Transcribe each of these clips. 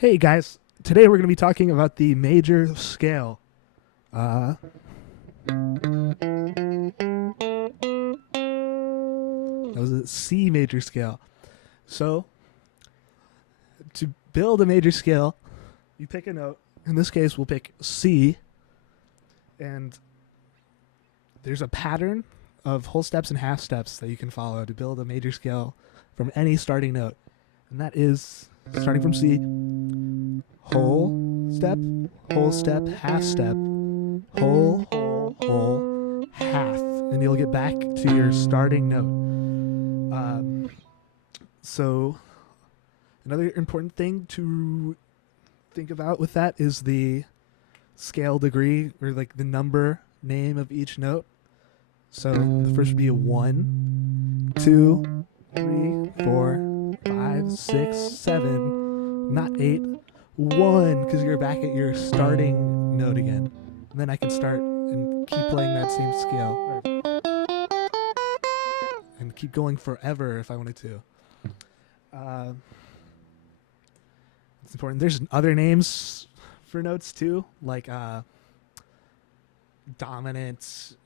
Hey guys, today we're going to be talking about the major scale. Uh, that was a C major scale. So, to build a major scale, you pick a note. In this case, we'll pick C, and there's a pattern of whole steps and half steps that you can follow to build a major scale from any starting note. And that is starting from C, whole step, half step, whole, half, and you'll get back to your starting note. So, another important thing to think about with that is the scale degree, or like the number name of each note. So, the first would be a 1, 2, 3, 4, 5, 6, 7, not 8, 1, because you're back at your starting note again. And then I can start and keep playing that same scale, and keep going forever if I wanted to. It's important. There's other names for notes too, like dominant,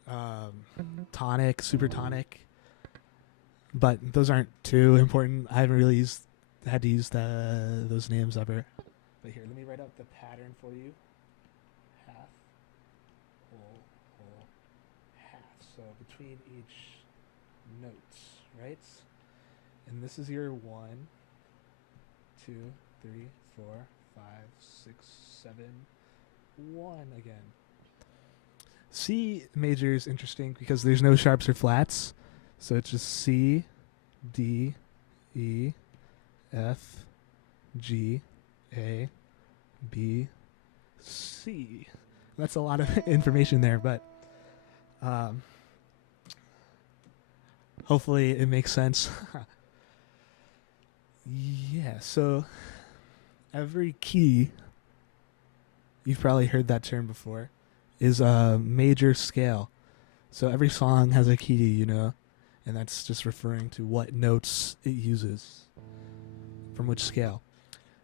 tonic, supertonic, but those aren't too important. I haven't really had to use those names ever. But here, let me write out the pattern for you. Half, whole, half. So between each note, right? And this is your 1, 2, 3, 4, 5, 6, 7, 1 again. C major is interesting because there's no sharps or flats. So it's just C, D, E, F, G, A, B, C. That's a lot of information there, but hopefully it makes sense. Yeah, so every key, you've probably heard that term before, is a major scale. So every song has a key, and that's just referring to what notes it uses from which scale.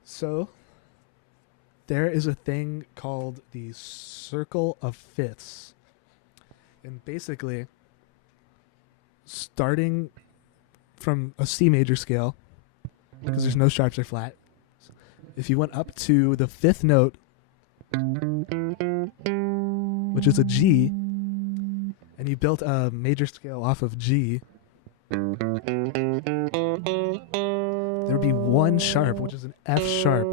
So there is a thing called the circle of fifths. And basically, starting from a C major scale, because there's no sharps or flat, if you went up to the fifth note, which is a G, and you built a major scale off of G, there would be one sharp, which is an F sharp.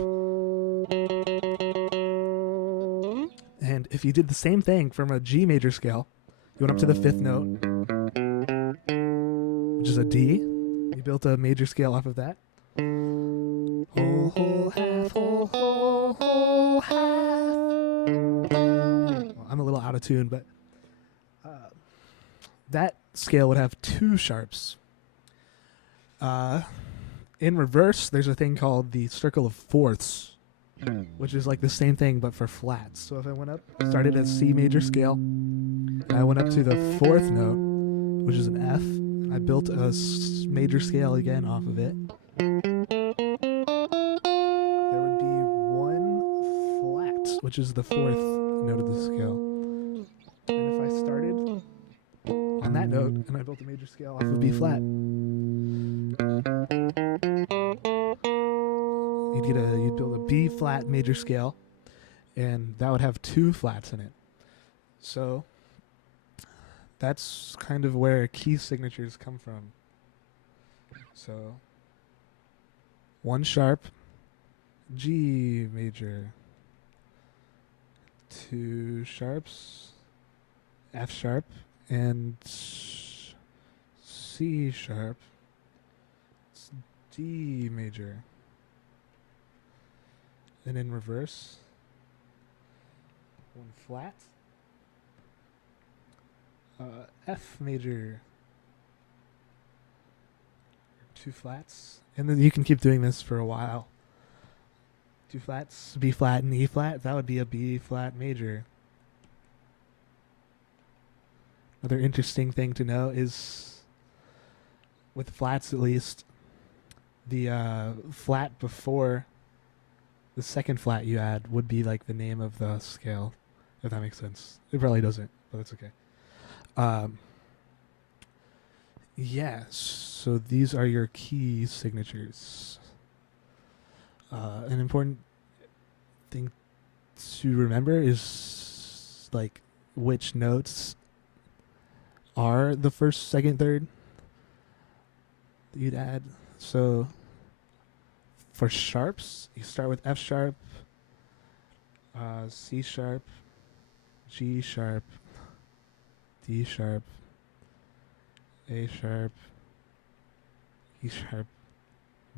And if you did the same thing from a G major scale, you went up to the fifth note, which is a D, you built a major scale off of that. Whole, half, whole, half. Well, I'm a little out of tune, but that scale would have 2 sharps. In reverse, there's a thing called the circle of fourths, which is like the same thing but for flats. So if I went up, started at C major scale, and I went up to the fourth note, which is an F, and I built a major scale again off of it, there would be 1 flat, which is the fourth note of the scale. And if I started on that note and I built a major scale off of B flat, you'd build a B flat major scale, and that would have 2 flats in it. So that's kind of where key signatures come from. So 1 sharp, G major, 2 sharps, F sharp, and C sharp, D major. And in reverse, 1 flat, F major, 2 flats, and then you can keep doing this for a while. 2 flats, B flat and E flat, that would be a B flat major. Another interesting thing to know is, with flats at least, the flat before the second flat you add would be like the name of the scale, if that makes sense. It probably doesn't, but that's okay. Yeah, so these are your key signatures. An important thing to remember is like which notes are the first, second, third that you'd add. So for sharps, you start with F sharp, C sharp, G sharp, D sharp, A sharp, E sharp,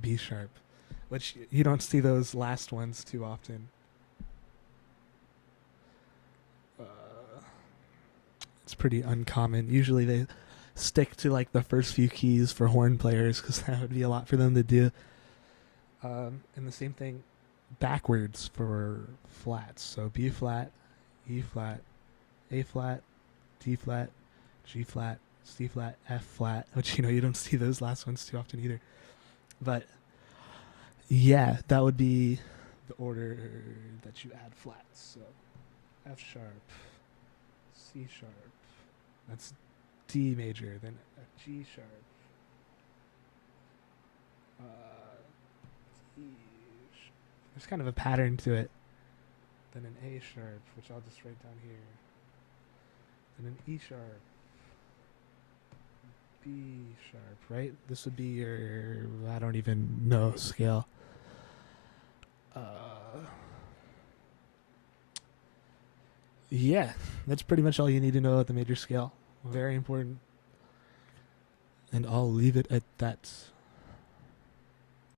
B sharp, which you don't see those last ones too often. It's pretty uncommon. Usually they stick to like the first few keys for horn players because that would be a lot for them to do. And the same thing backwards for flats. So B flat, E flat, A flat, D flat, G flat, C flat, F flat, which you don't see those last ones too often either. But yeah, that would be the order that you add flats. So F sharp, C sharp, that's D major, then a G sharp, E sharp. There's kind of a pattern to it. Then an A sharp, which I'll just write down here. Then an E sharp, B sharp, right? This would be your, I don't even know scale. Yeah, that's pretty much all you need to know about the major scale. Very important. And I'll leave it at that.